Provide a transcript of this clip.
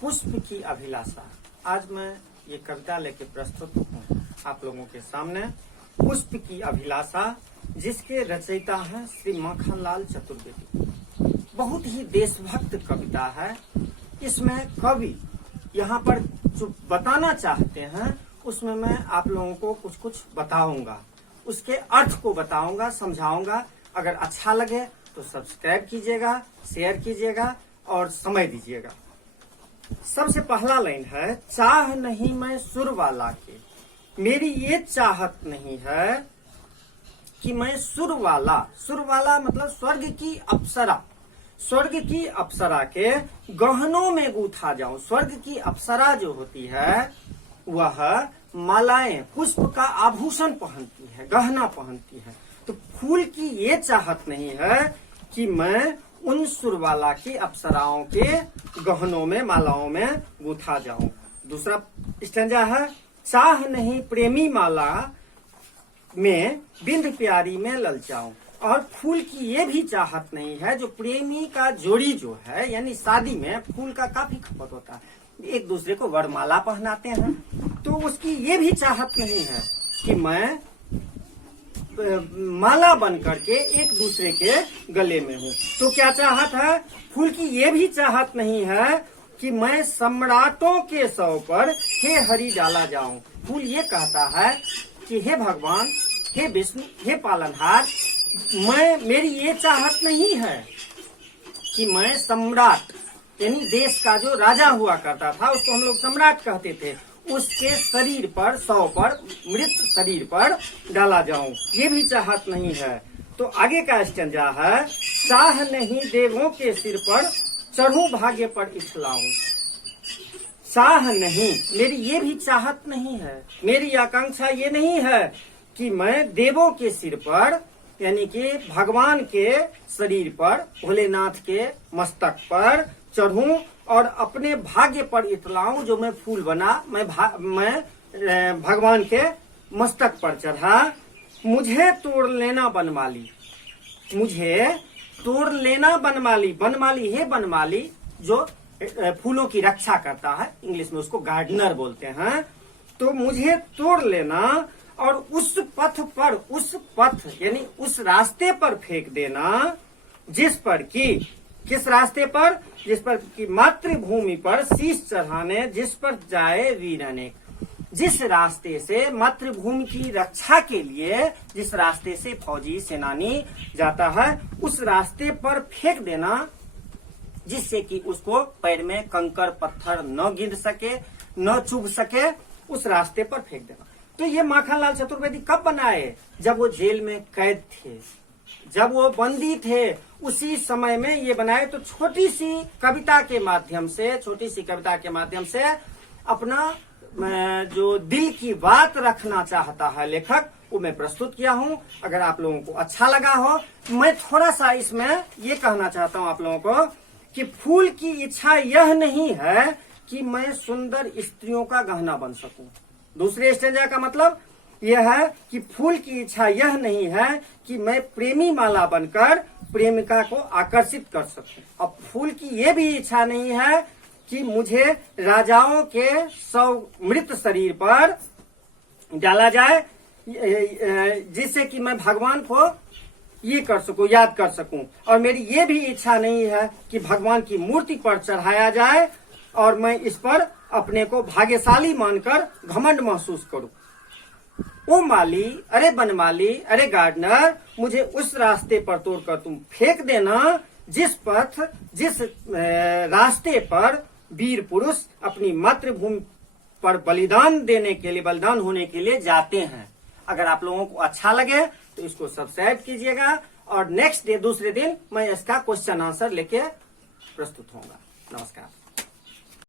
पुष्प की अभिलाषा। आज मैं ये कविता लेके प्रस्तुत हूँ आप लोगों के सामने। पुष्प की अभिलाषा, जिसके रचयिता हैं श्री माखनलाल चतुर्वेदी। बहुत ही देशभक्त कविता है। इसमें कवि यहाँ पर जो बताना चाहते हैं उसमें मैं आप लोगों को कुछ कुछ बताऊंगा, उसके अर्थ को बताऊंगा, समझाऊंगा। अगर अच्छा लगे तो सब्सक्राइब कीजिएगा, शेयर कीजिएगा और समय दीजिएगा। सबसे पहला लाइन है, चाह नहीं मैं सुर वाला के, मेरी ये चाहत नहीं है कि मैं सुर वाला मतलब स्वर्ग की अप्सरा, स्वर्ग की अप्सरा के गहनों में गूथा जाऊं। स्वर्ग की अप्सरा जो होती है वह मालाएं, पुष्प का आभूषण पहनती है, गहना पहनती है। तो फूल की ये चाहत नहीं है कि मैं उन सुरवाला की अप्सराओं के गहनों में, मालाओं में गूथा जाऊं। दूसरा स्टैंजा है, चाह नहीं प्रेमी माला में बिंद प्यारी में ललचाऊं। और फूल की ये भी चाहत नहीं है, जो प्रेमी का जोड़ी जो है, यानी शादी में फूल का काफी खपत होता है, एक दूसरे को वरमाला पहनाते हैं, तो उसकी ये भी चाहत नहीं है कि मैं माला बन करके एक दूसरे के गले में हूँ। तो क्या चाहत है? फूल की ये भी चाहत नहीं है कि मैं सम्राटों के सौ पर हे हरि डाला जाऊं। फूल ये कहता है कि हे भगवान, हे विष्णु, हे पालनहार, मेरी ये चाहत नहीं है कि मैं सम्राट, यानी देश का जो राजा हुआ करता था उसको हम लोग सम्राट कहते थे, उसके शरीर पर, सौ पर, मृत शरीर पर डाला जाऊं, ये भी चाहत नहीं है। तो आगे का स्टैंजा है, चाह नहीं देवों के सिर पर चढ़ूं भाग्य पर इछलाऊं। चाह नहीं, मेरी ये भी चाहत नहीं है, मेरी आकांक्षा ये नहीं है कि मैं देवों के सिर पर, यानी कि भगवान के शरीर पर, भोलेनाथ के मस्तक पर चढ़ूं और अपने भाग्य पर इतलाऊं। जो मैं फूल बना, मैं भगवान के मस्तक पर चढ़ा। मुझे तोड़ लेना बनमाली, मुझे तोड़ लेना बनमाली। बनमाली है, बनमाली जो फूलों की रक्षा करता है, इंग्लिश में उसको गार्डनर बोलते हैं। तो मुझे तोड़ लेना और उस पथ पर, उस पथ यानी उस रास्ते पर फेंक देना जिस पर कि, किस रास्ते पर? जिस पर कि मातृभूमि पर शीश चढ़ाने जिस पर जाए वीर अनेक। जिस रास्ते से मातृभूमि की रक्षा के लिए, जिस रास्ते से फौजी सेनानी जाता है, उस रास्ते पर फेंक देना जिससे कि उसको पैर में कंकर पत्थर न गिर सके, न चुभ सके, उस रास्ते पर फेंक देना। तो ये माखनलाल चतुर्वेदी कब बनाए? जब वो जेल में कैद थे, जब वो बंदी थे, उसी समय में ये बनाए। तो छोटी सी कविता के माध्यम से अपना जो दिल की बात रखना चाहता है लेखक, वो मैं प्रस्तुत किया हूँ। अगर आप लोगों को अच्छा लगा हो, मैं थोड़ा सा इसमें ये कहना चाहता हूँ आप लोगों को कि फूल की इच्छा यह नहीं है कि मैं सुंदर स्त्रियों का गहना बन सकूं। दूसरे स्टेंजा का मतलब यह है कि फूल की इच्छा यह नहीं है कि मैं प्रेमी माला बनकर प्रेमिका को आकर्षित कर सकूं। अब फूल की ये भी इच्छा नहीं है कि मुझे राजाओं के सौ मृत शरीर पर डाला जाए, जिससे कि मैं भगवान को ये कर सकूं, याद कर सकूं। और मेरी ये भी इच्छा नहीं है कि भगवान की मूर्ति पर चढ़ाया जाए और मैं इस पर अपने को भाग्यशाली मानकर घमंड महसूस करूं। ओ माली, अरे बनमाली, अरे गार्डनर, मुझे उस रास्ते पर तोड़कर तुम फेंक देना जिस रास्ते पर वीर पुरुष अपनी मातृभूमि पर बलिदान होने के लिए जाते हैं। अगर आप लोगों को अच्छा लगे तो इसको सब्सक्राइब कीजिएगा और नेक्स्ट डे, दूसरे दिन मैं इसका क्वेश्चन आंसर लेके प्रस्तुत होऊंगा। नमस्कार।